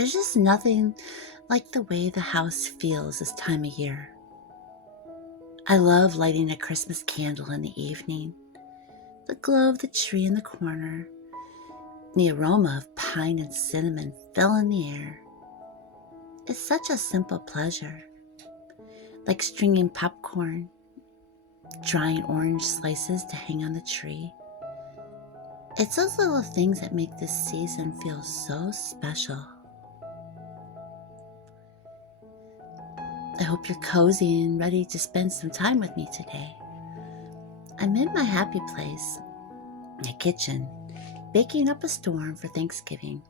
There's just nothing like the way the house feels this time of year. I love lighting a Christmas candle in the evening, the glow of the tree in the corner, the aroma of pine and cinnamon filling the air. It's such a simple pleasure, like stringing popcorn, drying orange slices to hang on the tree. It's those little things that make this season feel so special. I hope you're cozy and ready to spend some time with me today. I'm in my happy place, my kitchen, baking up a storm for Thanksgiving.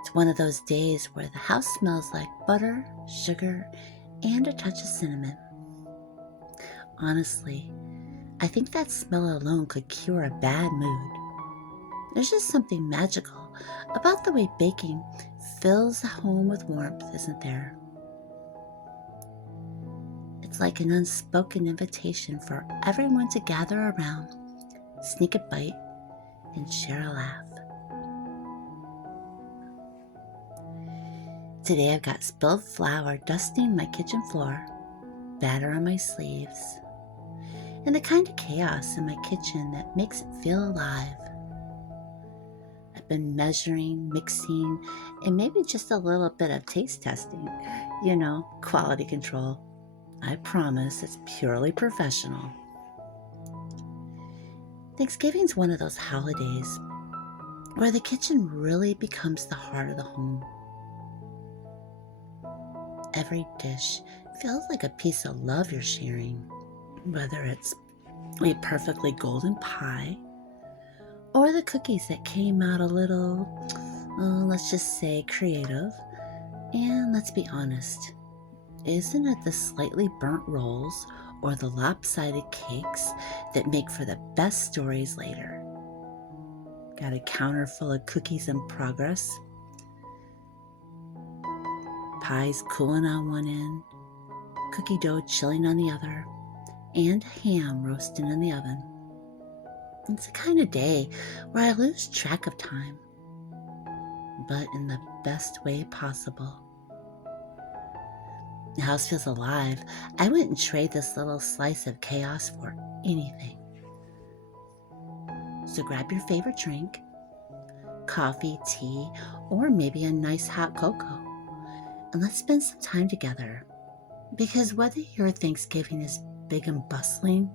It's one of those days where the house smells like butter, sugar, and a touch of cinnamon. Honestly, I think that smell alone could cure a bad mood. There's just something magical about the way baking fills the home with warmth, isn't there? It's like an unspoken invitation for everyone to gather around, sneak a bite, and share a laugh. Today I've got spilled flour dusting my kitchen floor, batter on my sleeves, and the kind of chaos in my kitchen that makes it feel alive. I've been measuring, mixing, and maybe just a little bit of taste testing. Quality control. I promise it's purely professional. Thanksgiving's one of those holidays where the kitchen really becomes the heart of the home. Every dish feels like a piece of love you're sharing, whether it's a perfectly golden pie or the cookies that came out a little, let's just say, creative. And let's be honest, isn't it the slightly burnt rolls or the lopsided cakes that make for the best stories later? Got a counter full of cookies in progress, pies cooling on one end, cookie dough chilling on the other, and ham roasting in the oven. It's the kind of day where I lose track of time, but in the best way possible. The house feels alive. I wouldn't trade this little slice of chaos for anything. So grab your favorite drink, coffee, tea, or maybe a nice hot cocoa, and let's spend some time together. Because whether your Thanksgiving is big and bustling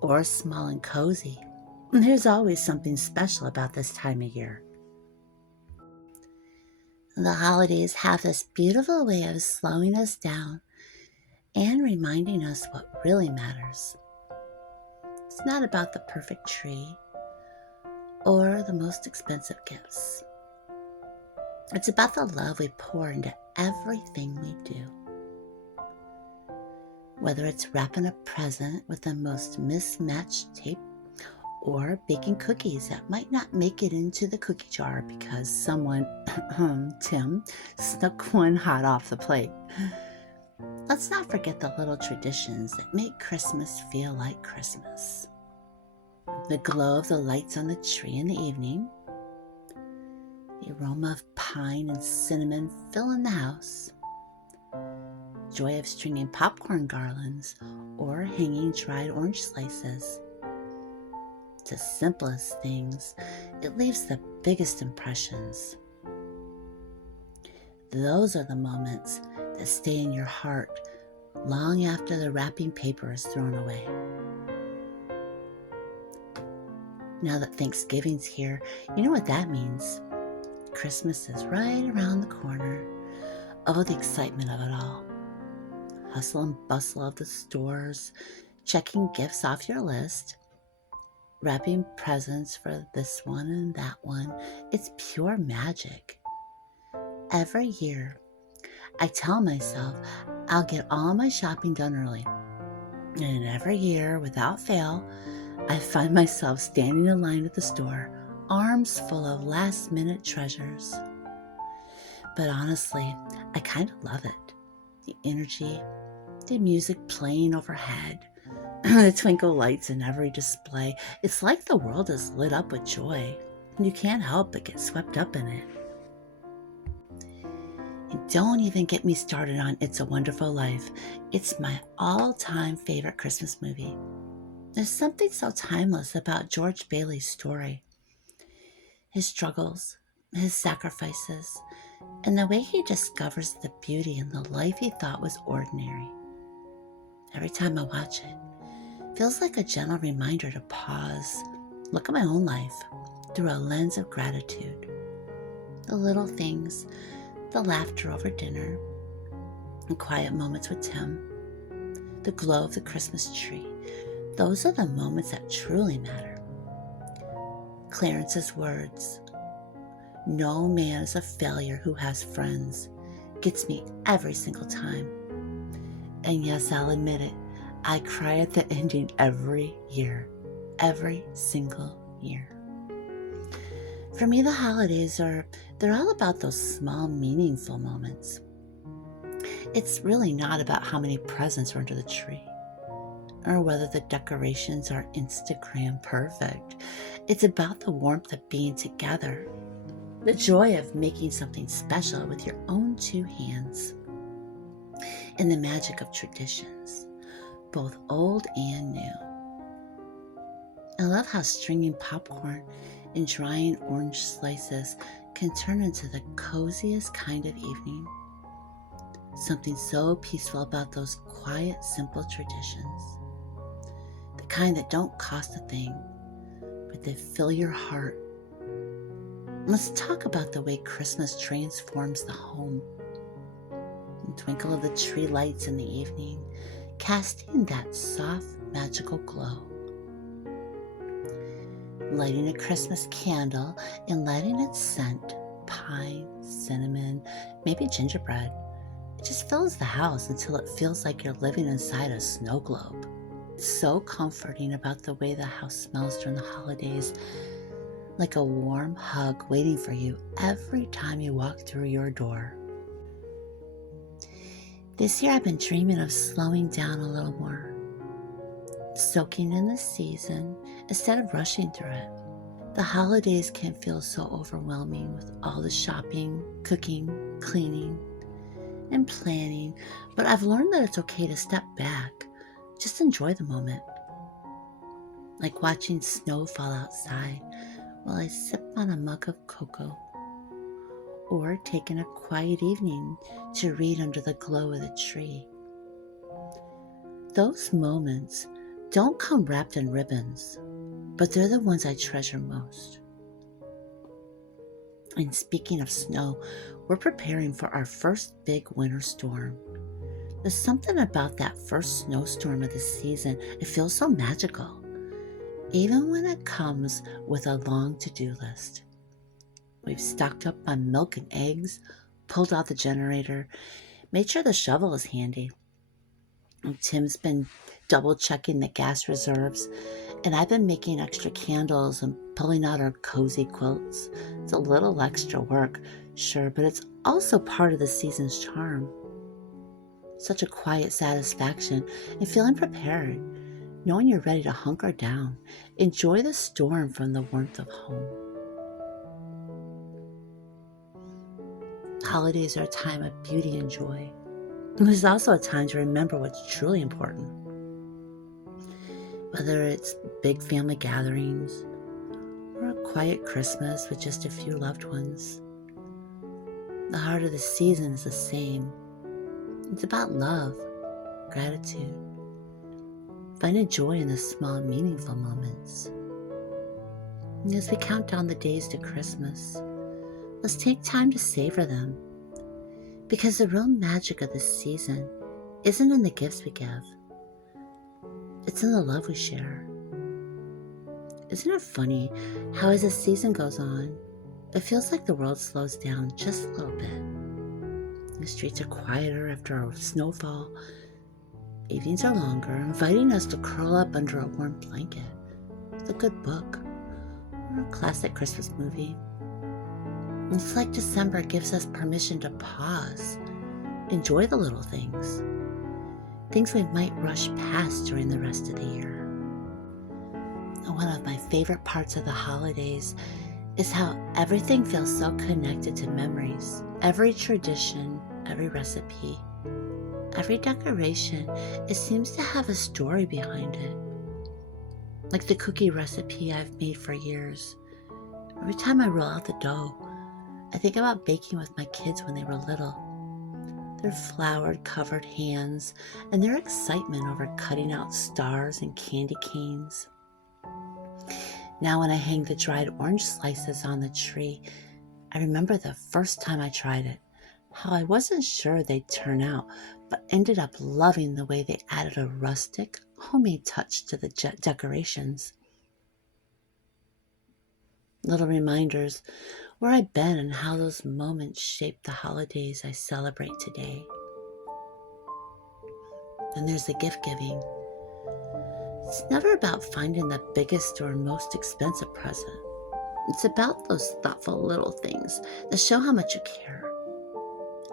or small and cozy, there's always something special about this time of year. The holidays have this beautiful way of slowing us down and reminding us what really matters. It's not about the perfect tree or the most expensive gifts. It's about the love we pour into everything we do. Whether it's wrapping a present with the most mismatched tape or baking cookies that might not make it into the cookie jar because someone, Tim, snuck one hot off the plate. Let's not forget the little traditions that make Christmas feel like Christmas. The glow of the lights on the tree in the evening, the aroma of pine and cinnamon filling the house, joy of stringing popcorn garlands or hanging dried orange slices. The simplest things, it leaves the biggest impressions. Those are the moments that stay in your heart long after the wrapping paper is thrown away. Now that Thanksgiving's here, you know what that means. Christmas is right around the corner. Oh, the excitement of it all. Hustle and bustle of the stores, checking gifts off your list, wrapping presents for this one and that one. It's pure magic. Every year, I tell myself I'll get all my shopping done early. And every year, without fail, I find myself standing in line at the store, arms full of last-minute treasures. But honestly, I kind of love it. The energy, the music playing overhead, the twinkle lights in every display. It's like the world is lit up with joy. You can't help but get swept up in it. Don't even get me started on It's a Wonderful Life. It's my all-time favorite Christmas movie. There's something so timeless about George Bailey's story. His struggles, his sacrifices, and the way he discovers the beauty in the life he thought was ordinary. Every time I watch it, it feels like a gentle reminder to pause, look at my own life through a lens of gratitude. The little things, the laughter over dinner, the quiet moments with Tim, the glow of the Christmas tree, those are the moments that truly matter. Clarence's words, "No man is a failure who has friends," gets me every single time. And yes, I'll admit it, I cry at the ending every year, every single year. For me, the holidays they're all about those small, meaningful moments. It's really not about how many presents are under the tree or whether the decorations are Instagram perfect. It's about the warmth of being together, the joy of making something special with your own two hands, and the magic of traditions, both old and new. I love how stringing popcorn and drying orange slices can turn into the coziest kind of evening. Something so peaceful about those quiet, simple traditions. The kind that don't cost a thing, but they fill your heart. Let's talk about the way Christmas transforms the home. The twinkle of the tree lights in the evening, casting that soft, magical glow. Lighting a Christmas candle and letting it scent pine, cinnamon, maybe gingerbread. It just fills the house until it feels like you're living inside a snow globe. It's so comforting about the way the house smells during the holidays, like a warm hug waiting for you every time you walk through your door. This year I've been dreaming of slowing down a little more, soaking in the season instead of rushing through it. The holidays can feel so overwhelming with all the shopping, cooking, cleaning, and planning, but I've learned that it's okay to step back, just enjoy the moment. Like watching snow fall outside while I sip on a mug of cocoa, or taking a quiet evening to read under the glow of the tree. Those moments don't come wrapped in ribbons, but they're the ones I treasure most. And speaking of snow, we're preparing for our first big winter storm. There's something about that first snowstorm of the season. It feels so magical, even when it comes with a long to-do list. We've stocked up on milk and eggs, pulled out the generator, made sure the shovel is handy. And Tim's been double checking the gas reserves, and I've been making extra candles and pulling out our cozy quilts. It's a little extra work, sure, but it's also part of the season's charm. Such a quiet satisfaction and feeling prepared, knowing you're ready to hunker down, enjoy the storm from the warmth of home. Holidays are a time of beauty and joy. And it's also a time to remember what's truly important. Whether it's big family gatherings or a quiet Christmas with just a few loved ones, the heart of the season is the same. It's about love, gratitude, finding joy in the small, meaningful moments. And as we count down the days to Christmas, let's take time to savor them. Because the real magic of this season isn't in the gifts we give. It's in the love we share. Isn't it funny how as the season goes on, it feels like the world slows down just a little bit. The streets are quieter after a snowfall. Evenings are longer, inviting us to curl up under a warm blanket with a good book or a classic Christmas movie. It's like December gives us permission to pause, enjoy the little things we might rush past during the rest of the year. One of my favorite parts of the holidays is how everything feels so connected to memories. Every tradition, every recipe, every decoration, it seems to have a story behind it. Like the cookie recipe I've made for years. Every time I roll out the dough, I think about baking with my kids when they were little. Their flour-covered hands and their excitement over cutting out stars and candy canes. Now when I hang the dried orange slices on the tree, I remember the first time I tried it, how I wasn't sure they'd turn out, but ended up loving the way they added a rustic, homemade touch to the decorations. Little reminders where I've been and how those moments shaped the holidays I celebrate today. And there's the gift giving. It's never about finding the biggest or most expensive present. It's about those thoughtful little things that show how much you care.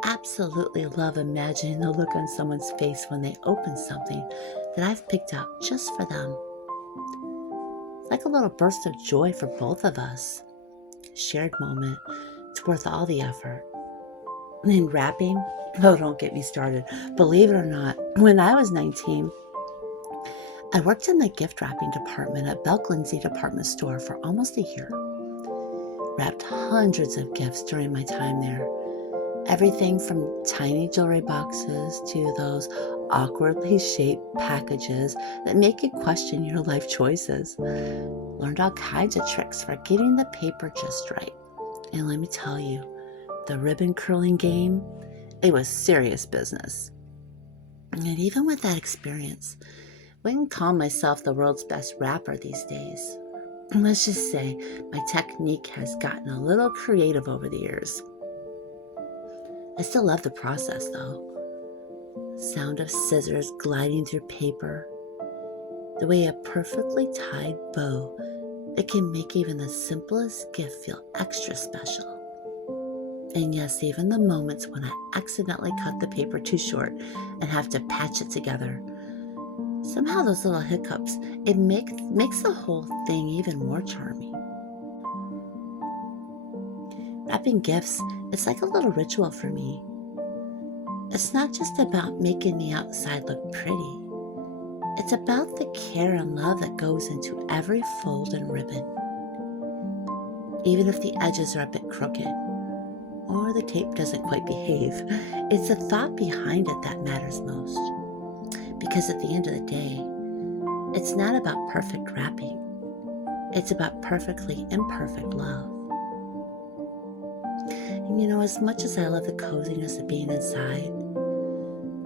Absolutely love imagining the look on someone's face when they open something that I've picked out just for them. It's like a little burst of joy for both of us. Shared moment. It's worth all the effort. And wrapping? Oh, don't get me started. Believe it or not, when I was 19, I worked in the gift wrapping department at Belk Lindsay department store for almost a year. Wrapped hundreds of gifts during my time there. Everything from tiny jewelry boxes to those awkwardly shaped packages that make you question your life choices. Learned all kinds of tricks for getting the paper just right. And let me tell you, the ribbon curling game, it was serious business. And even with that experience, I wouldn't call myself the world's best wrapper these days. Let's just say my technique has gotten a little creative over the years. I still love the process though. Sound of scissors gliding through paper. The way a perfectly tied bow that can make even the simplest gift feel extra special. And yes, even the moments when I accidentally cut the paper too short and have to patch it together. Somehow those little hiccups, it makes the whole thing even more charming. Wrapping gifts, it's like a little ritual for me. It's not just about making the outside look pretty. It's about the care and love that goes into every fold and ribbon. Even if the edges are a bit crooked, or the tape doesn't quite behave, it's the thought behind it that matters most. Because at the end of the day, it's not about perfect wrapping. It's about perfectly imperfect love. And you know, as much as I love the coziness of being inside,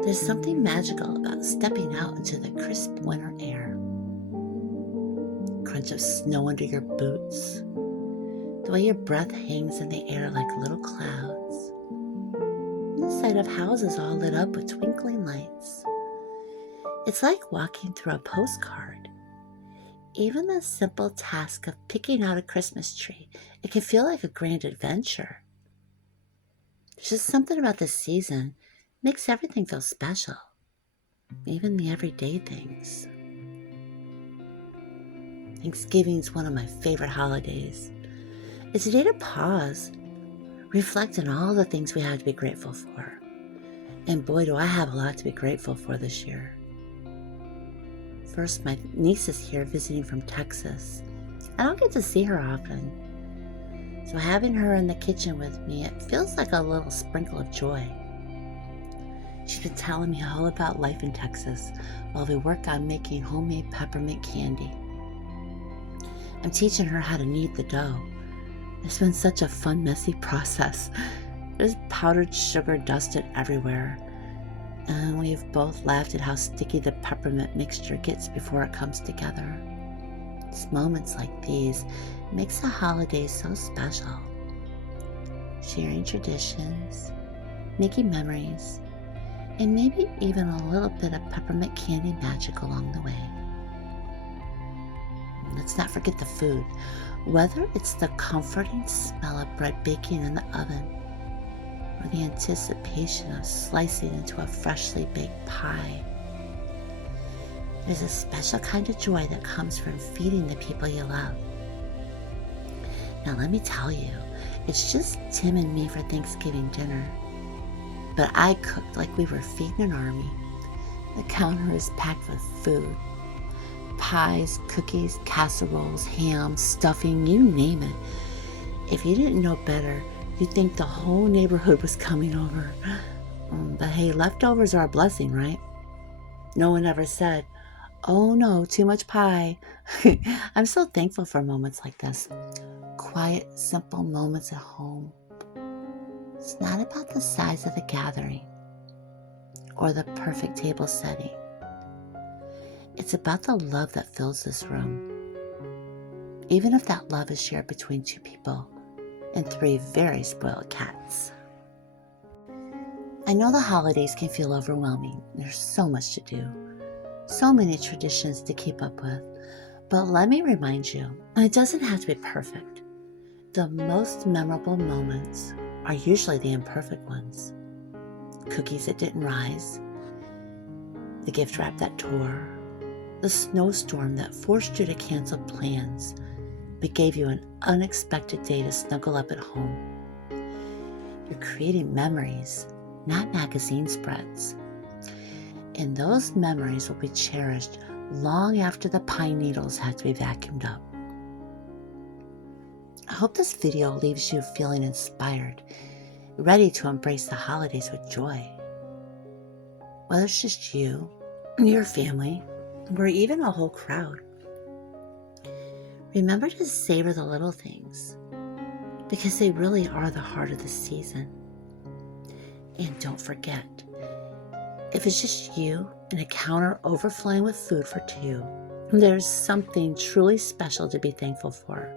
there's something magical about stepping out into the crisp winter air. Crunch of snow under your boots, the way your breath hangs in the air like little clouds, and the sight of houses all lit up with twinkling lights. It's like walking through a postcard. Even the simple task of picking out a Christmas tree, it can feel like a grand adventure. There's just something about this season makes everything feel special, even the everyday things. Thanksgiving's one of my favorite holidays. It's a day to pause, reflect on all the things we have to be grateful for. And boy, do I have a lot to be grateful for this year. First, my niece is here visiting from Texas. I don't get to see her often. So having her in the kitchen with me, it feels like a little sprinkle of joy. She's been telling me all about life in Texas while we work on making homemade peppermint candy. I'm teaching her how to knead the dough. It's been such a fun, messy process. There's powdered sugar dusted everywhere. And we've both laughed at how sticky the peppermint mixture gets before it comes together. It's moments like these makes the holidays so special. Sharing traditions, making memories, and maybe even a little bit of peppermint candy magic along the way. Let's not forget the food. Whether it's the comforting smell of bread baking in the oven, or the anticipation of slicing into a freshly baked pie. There's a special kind of joy that comes from feeding the people you love. Now let me tell you, it's just Tim and me for Thanksgiving dinner. but I cooked like we were feeding an army. The counter is packed with food. Pies, cookies, casseroles, ham, stuffing, you name it. If you didn't know better, you'd think the whole neighborhood was coming over. But hey, leftovers are a blessing, right? No one ever said, "Oh no, too much pie." I'm so thankful for moments like this. Quiet, simple moments at home. It's not about the size of the gathering or the perfect table setting. It's about the love that fills this room. Even if that love is shared between 2 people and 3 very spoiled cats. I know the holidays can feel overwhelming. There's so much to do, so many traditions to keep up with. But let me remind you, it doesn't have to be perfect. The most memorable moments are usually the imperfect ones. Cookies that didn't rise, the gift wrap that tore, the snowstorm that forced you to cancel plans but gave you an unexpected day to snuggle up at home. You're creating memories, not magazine spreads. And those memories will be cherished long after the pine needles have to be vacuumed up. I hope this video leaves you feeling inspired, ready to embrace the holidays with joy. Whether it's just you, your family, or even a whole crowd, remember to savor the little things because they really are the heart of the season. And don't forget, if it's just you and a counter overflowing with food for 2, there's something truly special to be thankful for.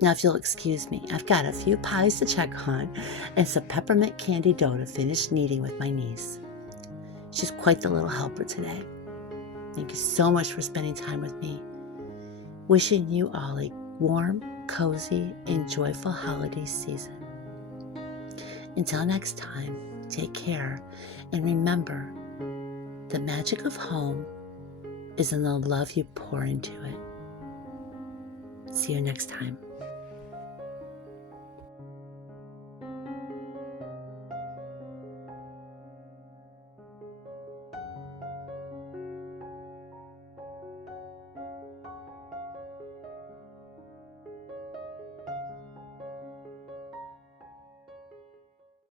Now, if you'll excuse me, I've got a few pies to check on and some peppermint candy dough to finish kneading with my niece. She's quite the little helper today. Thank you so much for spending time with me. Wishing you all a warm, cozy, and joyful holiday season. Until next time, take care, and remember, the magic of home is in the love you pour into it. See you next time.